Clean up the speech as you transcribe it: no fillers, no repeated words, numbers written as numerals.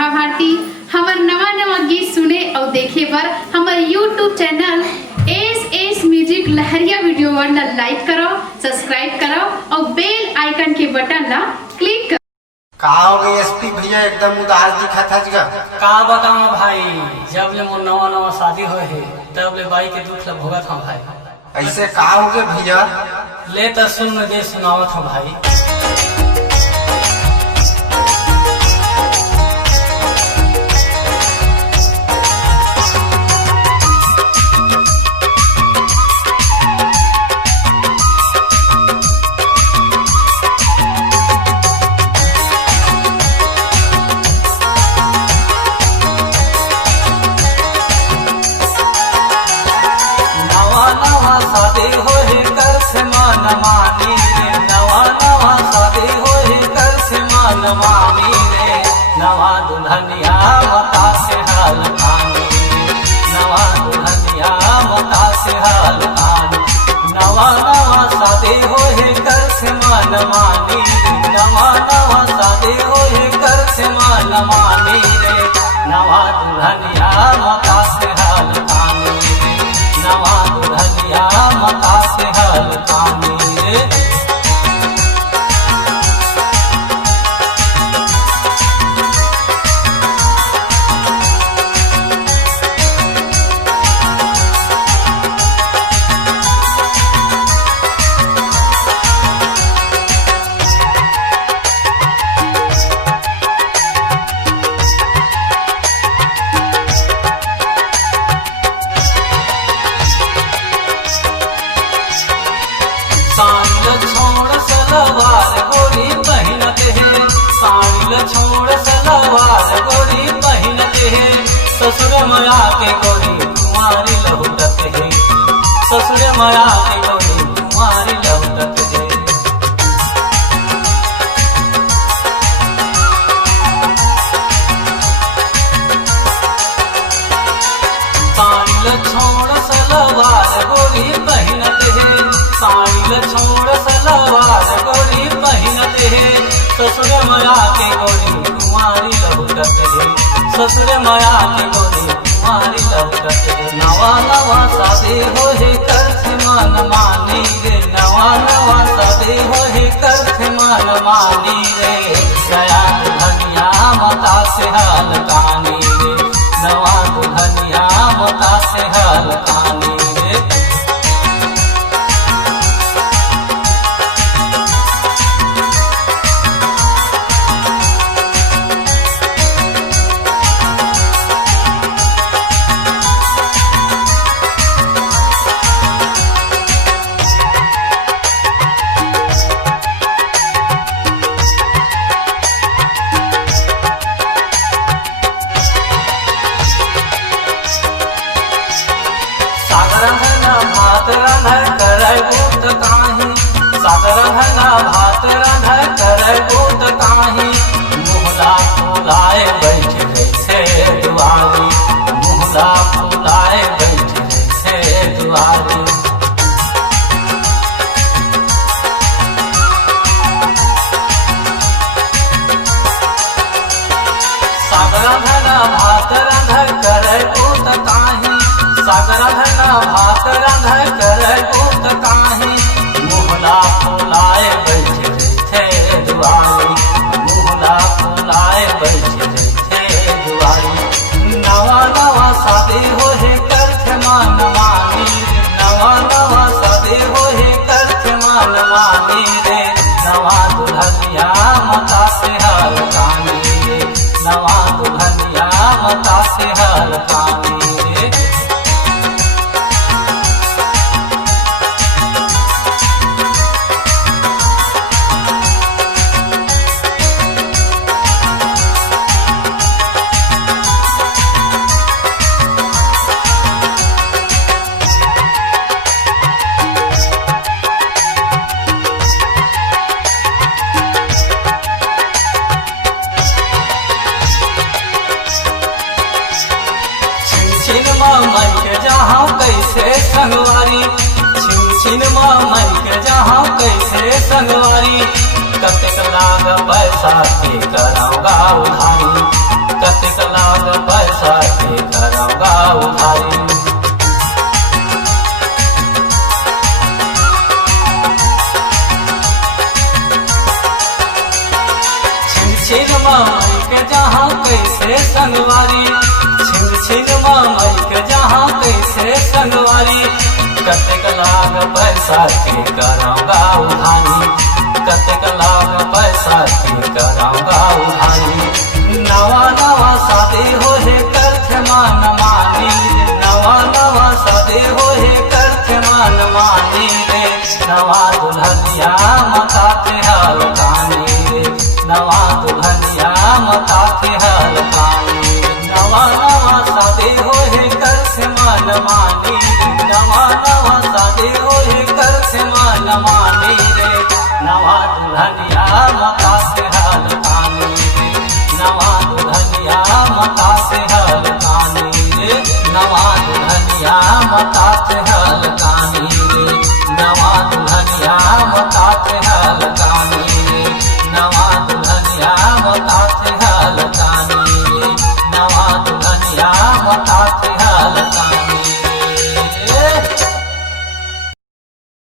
राधा भारती। हमार नवा नवा गीत सुने और देखे पर हमार यूट्यूब चैनल एस म्यूजिक लहरिया वीडियो वन लाइक करो, सब्सक्राइब करो और बेल आइकन के बटन ला क्लिक करो। का हो गई एसपी भैया, एकदम उदास दिखा था जगह। का बताऊं भाई, जब ले मोर नवा नवा शादी होए है तब ले बाई के दुख ला भोगत हूं भाई। ऐसे का हो गए भैया? ले तो सुन दे सुनावत हूं भाई। शादी होए कर से मान मानी रे, नवा नवा शादी होए कर से मान मानी रे। नवा दुल्हनिया मता से हाल आनी रे, नवा दुल्हनिया मता से हाल आनी। नवा नवा शादी होए कर से मान मानी रे, नवा नवा शादी होए कर से मान मानी रे। नवा दुल्हनिया मता से हाल आनी रे, नवा दुल्हनिया मता से हाल आनी रे। सलवार गोरी पहनते हैं, साड़िल छोड़ सलवार गोरी पहनते हैं। ससुर मरा के गोरी कुमारी लहुटत है, ससुर मरा के गोरी कुमारी लहुटत है। साड़िल छोड़ सलवार गोरी पहनते हैं, साड़िल छोड़ सलवार गोरी पहनते हैं। ससुर मरा के गोरी कुमारी लहुटत है, ससुर मरा के गोरी कुमारी लहुटत है। नवा नवा शादी होए कर से मान मानी रे, नवा नवा शादी होए कर से मान मानी रे। गया दुल्हनिया मता से हाल कानी रे, नवा दुल्हनिया मता से हाल कानी रे। भात रांध कर गोत काही, सागर हना भात रांध कर गोत काही। मुहला फुलाए बैठ जैसे दुआरी, मुहला फुलाए बैठ जैसे दुआरी। सागर हना भात रांध कर गोत काही, सागर हना भात रांध कर गोत काही। मुहला फुलाए बैठ जैसे दुआरी, मुहला फुलाए बैठ जैसे दुआरी। नवा नवा शादी होए कर से मान मानी रे, नवा नवा शादी होए कर से मान मानी रे। नवा दुल्हनिया मता से हाल कानी रे, नवा दुल्हनिया मता से हाल कानी रे। जहाँ कैसे संगवारी, छिन छिन मन के जहाँ कैसे संगवारी। कतेक लाग पैसा के कराऊंगा उधारी, कतिक लाग पैसा के करौगा उधारी। छिन माई के जहाँ कैसे संगवारी, छिन माई के जहाँ कैसे संगवारी, कतिक लाग पैसा के करौगा उधारी, कतिक लाग पैसा के करौगा उधारी। नवा नवा शादी हो है करथे मान मानी, नवा नवा शादी हो है करथे मान मानी रे, नवा दुल्हनिया मताते हाल कानी रे, नवा दुल्हनिया मताते हाल कानी। नवा नवा शादी हो है करथे मान मानी, नवा नवा शादी हो है करथे मान मानी रे, नवा दुल्हनिया मताते हाल कानी रे, नवा दुल्हनिया मताते हाल कानी रे, नवा दुल्हनिया मताते हाल कानी रे, नवा दुल्हनिया मताते हाल